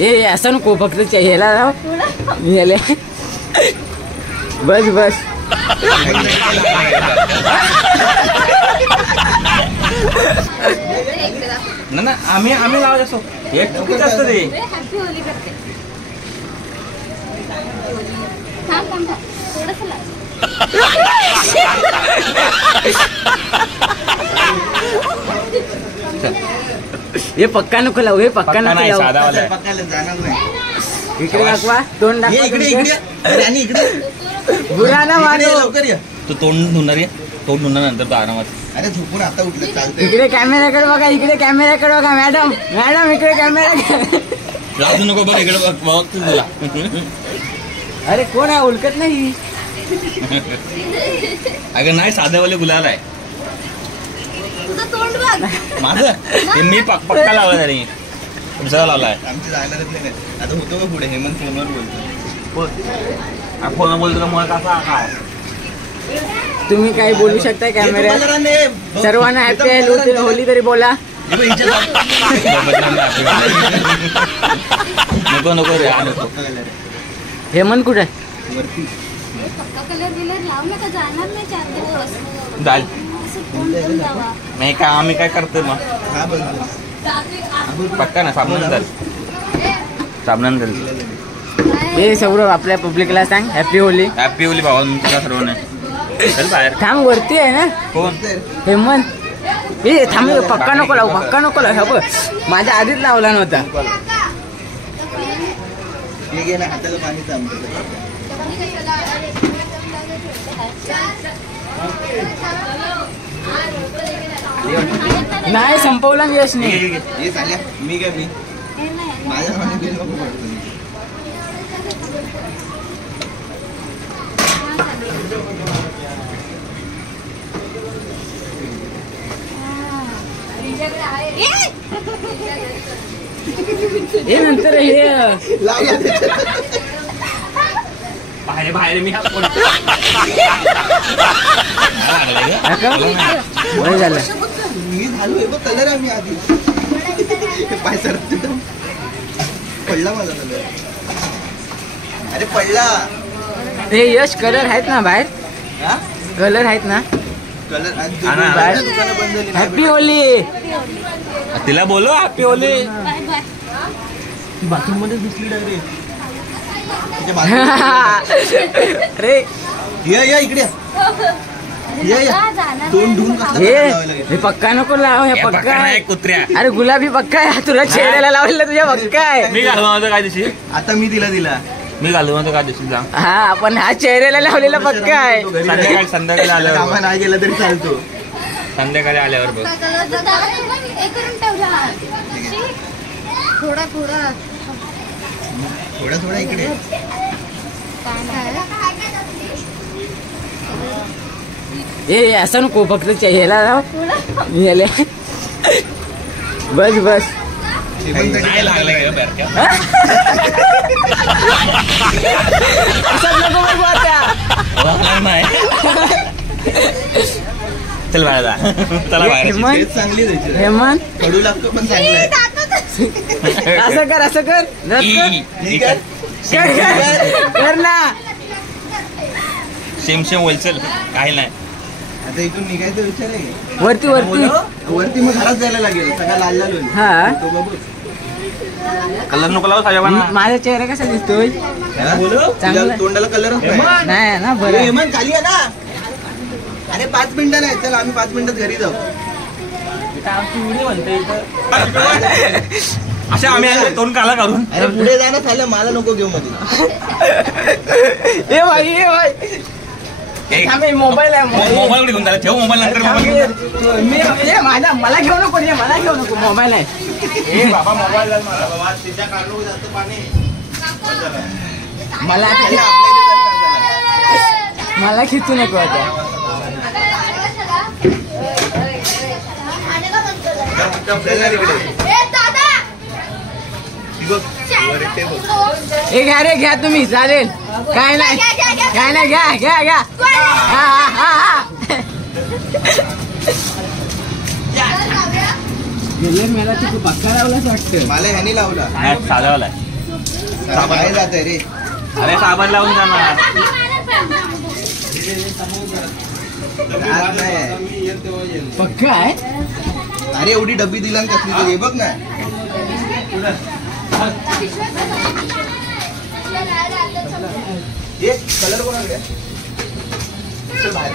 ए असं नको फक्त ह्याला राव ह्याला बस बस ना आम्ही लावत असतो हे चुकीचं असतं ते. हे पक्का नको लावू हे पक्का नको लावू इकडे दाखवा तोंड दाखवा बुरा ना मानो तू तोंड धुणार आहे तोंड धुणार नंतर तो आरामात. अरे झोपून आता उठलं चालतंय. इकडे कॅमेराकडे बघा इकडे कॅमेराकडे बघा मॅडम मॅडम इकडे कॅमेरा राजू नको बघ इकडे बघ तुला. अरे कोण आहे उलकत नाही अगं नाही साधेवाले गुलाल आहे माझं ते मी पक्का लावला तरी तुमचा लावलाय. आमची जायला नाही आता होतो का पुढे हेमंत फोनवर बोलतो फोन बोलतो मग कसा काय तुम्ही काही बोलू शकता कॅमेऱ्यात सर्वांना हॅपी आहे होली तरी बोला. नको नको रे नको. हेमंत कुठे जाईल नाही का आम्ही काय करतोय मग पक्का ना साबणानं जाईल साबणानं जाईल. हे सौरभ आपल्या पब्लिकला सांग हॅपी होली. हॅपी होली भावा तुमच्या सर्वांना. चल बाहेर थांब वरती आहे ना कोण हेमंत हे थांब पक्का नको लावू पक्का नको लावू बघ माझ्या आधीच लावला नव्हता. हाताला पाणी नाही संपवला मी यशने मी काय मी माझ्या हे नंतर हे बाहेर बाहेर मी झालं मी झालो बघ कलर आहे मी आधी पाय सर पडला माझा कलर. अरे पडला हे यश कलर आहेत ना बाहेर कलर आहेत ना कलर हॅपी होली तिला बोलो हॅपी होली. बाथरूम मध्ये दिसली डायरेक्ट. अरे या इकडे तोंड धुवून हे पक्का नको लाव हे पक्का आहे कुत्र्या. अरे गुलाबी पक्का आहे तुला चेहऱ्याला लावलेला तुझ्या पक्का आहे. मी घालू नव्हतं काय दिवशी आता मी दिला मी घालू नव्हतं काय दिवशी सांग. हा आपण हा चेहऱ्याला लावलेला पक्का आहे. संध्याकाळी आल्यावर नाही गेला तरी चालतो. संध्याकाळी आल्यावर बघ थोडा इकडे हे असं नको फक्त ह्याला राव ह्याला बस बस नाही लागलं असं नको बघू आता नाही. चल बाळा चला बाहेर. चांगली हेमंत कडू लागतो पण चांगला आहे. असं कर कर ना शेम वलचल काही नाही. आता इथून निघायचा विचार आहे वरती वरती मग घरात जायला लागेल सगळा लाल लाल होईल. हा कलर नको लावू साहेबांना. माझा चेहरा कसा दिसतोय चांगला तोंडाला कलर नाही ना बरं हेमंत खाली आहे ना. अरे 5 मिनिटं नाही चल आम्ही 5 मिनिटात घरी जाऊ. अशा आम्ही तोंड काला काढून अरे पुढे जाणं झालं मला नको घेऊ मध्ये. ए भाई मोबाईल आहे मोबाईल घेऊन झाला ठेव मोबाईल नंतर मी माझा मला घेऊ नको मोबाईल आहे. बाबा मोबाईल मला खिचू नको आता. घ्या रे घ्या तुम्ही चालेल काय नाही घ्या मला तू पक्का लावलाच वाटतं. मला ह्यानी लावला. नाही साधा वाला आहे. बाहेर जात रे. अरे साबण लावून जाणार. आज नाही. पक्का आहे. अरे एवढी डब्बी दिला आणि कसली तरी हे बघ ना. हे कलर कोणाकडे आहे? चल बाहेर.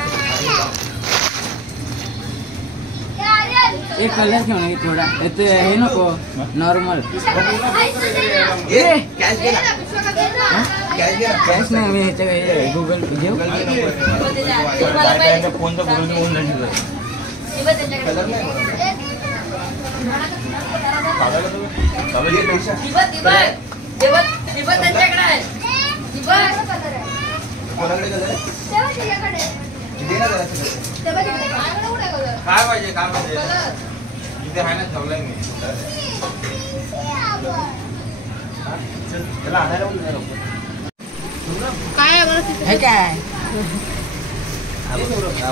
एक कलर घेऊन ये थोडा. हे नको नॉर्मल. ए कॅश घे ना. कॅश घे ना. कॅश नाही मी ह्याच्या गुगल पे घेऊ. फोनचा बोलून होऊन जाईल. कलर नाही पैसा. कोणाकडे कलर आहे? दे ना जरा. काय पाहिजे काय पाहिजे इथे आहे ना ठेवलाय मी. त्याला आणायला बोलू. हे काय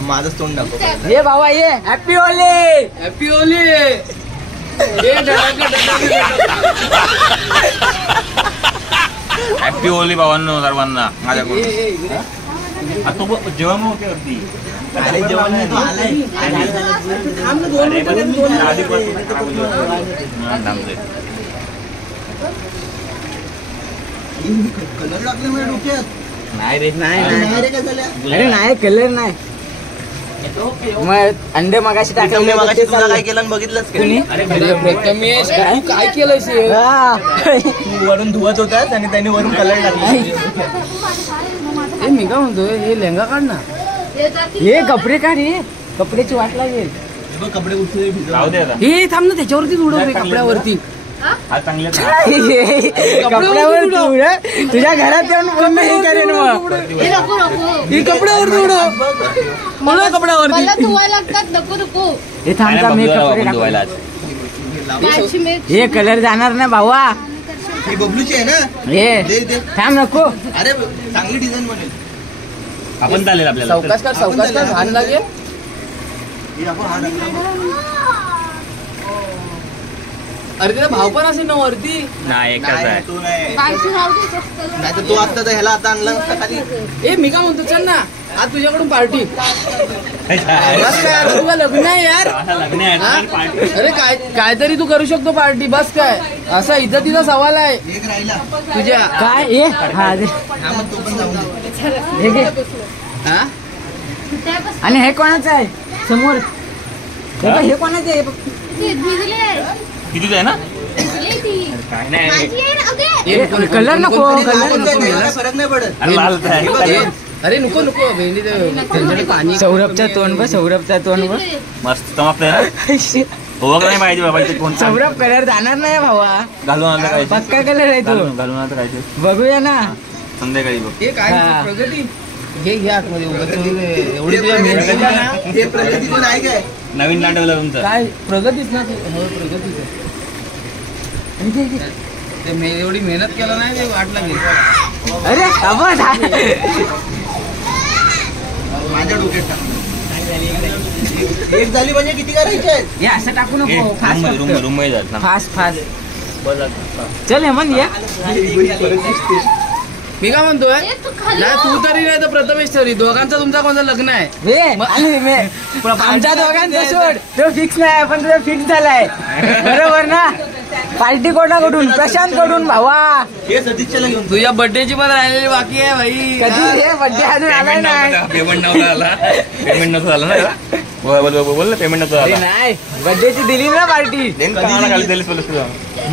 माझंच तोंड दाखव. ये बाबा ये. Happy Holi. Happy Holi. Happy Holi भावांनो सर्वांना माझ्याकडून. आता जेवण होते वरती. अरे जेवण नाही, तो आलाय. कलर लागले माझ्या डोक्यात. नाही रे नाही रे काय झालं? अरे नाही कलर नाही. मग अंडे मगाशी टाकले. मगाशी तुला काय केलं बघितलंच तुम्ही प्रथमेश काय केलं वरून धुवत होतास आणि त्यांनी वरून कलर टाकला. मी काय म्हणतो हे लेहंगा काढ ना. हे कपडे काढ. हे कपड्याची वाट लागेल. कपडे उठले राहू दे आता. हे थांब ना त्याच्यावरती उडव कपड्यावरती. हा चांगले कपड्यावर उडव. तुझ्या घरात येऊन पूर्ण हे करेन मग. ही कपड्यावरती उडव. मला कपड्यावरती हे थांब का मी कपडे धुवायला. हे कलर जाणार ना भावा. ही बबलूची आहे ना. हे दे दे. थांब नको. अरे चांगली डिझाईन बनेल. आपण चालेल आपल्याला. सावकाश कर घाण लागेल. ही आपण हा टाकला. अरे त्याचा भाव पण असेल ना वरती. नाही एकच नाही आहे. तू नाही. नाही तर तो असता तर ह्याला आता आणला नसता खाली. ए मी काय म्हणतो चल ना आज तुझ्याकडून पार्टी. बस काय यार तुझं लग्न आहे यार. लग्न आहे हा? पार्टी. अरे काहीतरी तू करू शकतो पार्टी. बस काय असा इज्जतीचा सवाल आहे एक राहिला. तुझ्या. काय हे हा मग तो पण जाऊन दे. हे घे. हा आणि हे कोणाचं आहे समोर. हे कोणाचं आहे. कितीच आहे ना. काय नाही कलर नको. कलर फरक नाही पडत. अरे लाल आहे. अरे नको पाणी. सौरभचा तोंड बघ. सौरभचा तोंड बघ. मस्त चमकतंय ना. ओळख नाही पाहिजे बाबा. कोण सौरभ कलर जाणार नाही भावा. घालून आणलं काय. पक्का कलर आहे तो. घालून आणलं काय बघूया ना संध्याकाळी बघ. हे काय हा. प्रगती. घे आतमध्ये एवढी तुझ्या प्रगती ना. हे प्रगती पण आहे काय. नवीन नाटकला तुमचं. काय प्रगतीच ना. प्रगतीच एवढी मेहनत केला नाही ते वाट लागेल. अरे माझ्या डोक्यात टाक. एक झाली म्हणजे किती करायचे आहेत. हे असं टाकू नको. रूम मध्ये जात ना. फास्ट चल हेमंत ये. मी काय म्हणतोय नाही तू तरी नाही तर प्रथमेश तरी दोघांचं तुमचा कोणतं लग्न आहे. आमच्या दोघांचा सोड तो फिक्स नाही पण तुझा फिक्स झालाय. बरोबर ना. पार्टी कोणाकडून. प्रशांत कडून भावा. हे सतीशला घेऊन तुझ्या बर्थडेची पण राहिलेली बाकी आहे भाई. कधी हे बर्थडे अजून आलाय नाही. पेमेंट नव्हता आला. पेमेंट नव्हतं झालं ना. बोल ना पेमेंट नव्हतं अरे झालं. नाही बर्थडेची दिली ना पार्टी.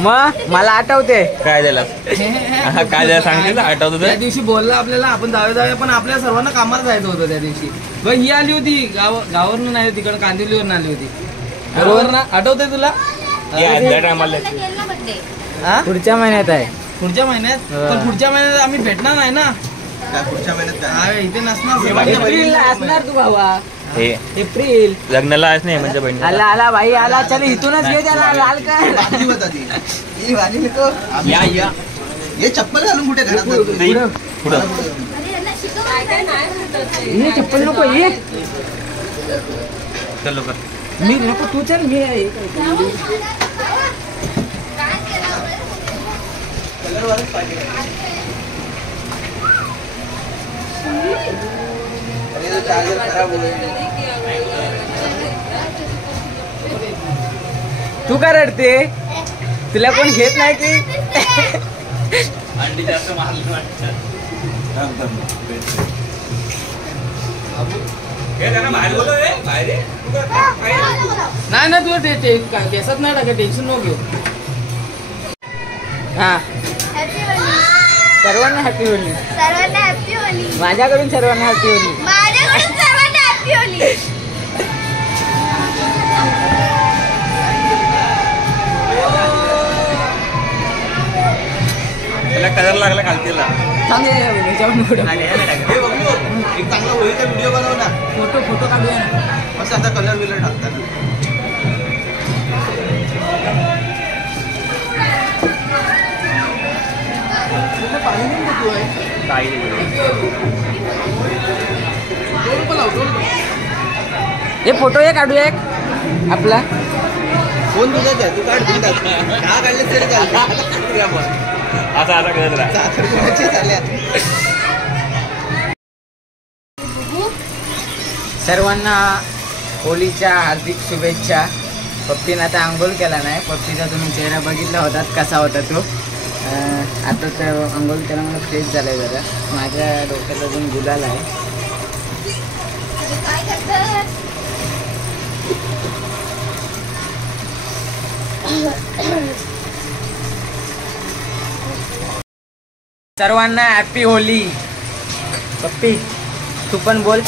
मग मला आठवते. काय द्यायला काय द्यायला सांगितलं आठवतं त्या ते. दिवशी बोलला आपल्याला आपण जाऊया पण आपल्या सर्वांना कामाला जायचं होतं त्या दिवशी. बघ ही आली होती गावावरून नाही तिकडे कांदिवलीवरून आली होती. बरोबर ना. आठवतंय तुला. त्या टायमाला हा? पुढच्या महिन्यात आहे. पुढच्या महिन्यात हा. पण पुढच्या महिन्यात आम्ही भेटणार नाही ना. काय पुढच्या महिन्यात काय. हा, इथे नसणार. एप्रिलला असणार तू भावा. हे एप्रिल लग्नाला आहेस नाही म्हणजे बहिणी. आला आला भाई आला. चल इथूनच घे त्याला. लाल काय वाजली होता ती. ही वाजली नको. या हे चप्पल घालून कुठे घरात जातो. पुढं ये चप्पल नको. ये चल लोक मी नको तू चल मी आहे. कलर वालेच पाहिजे. अरे तो चार्जर खराब हो गया. तू का रडते? तुला कोण घेत नाही की? अंडी जास्त महाग वाटतात. नाही ना तुला केसात नाही टाका टेन्शन नको घेऊ. हा सर्वांना हॅपी होली. सर्वांना हॅपी होली. माझ्याकडून सर्वांना हॅपी होली. माझ्याकडून सर्वांना हॅपी होली. त्याला कलर लागला खालतीला. चांगले याच्यावर फोटो हे बघू, एक चांगला होळीचा व्हिडिओ बनव ना. फोटो काढूया ना. असं आता कलर बिलर टाकतात. हे फोटो हे काढूया एक आपला. फोन तुझाच आहे, तू काढ तुझाच. का काढले तरी चालतं. असा कलर राहा. साखर कोणाचे झाले आता. सर्वांना होलीच्या हार्दिक शुभेच्छा. पप्पीनं आता आंघोळ केला नाही. पप्पीचा तुम्ही चेहरा बघितला होतात कसा होता तो. आता तर आंघोळ केला मला फ्रेश झालाय जरा. माझ्या डोक्यात अजून गुलाल आहे. काय करतात? सर्वांना हॅपी होली. पप्पी तू पण बोल.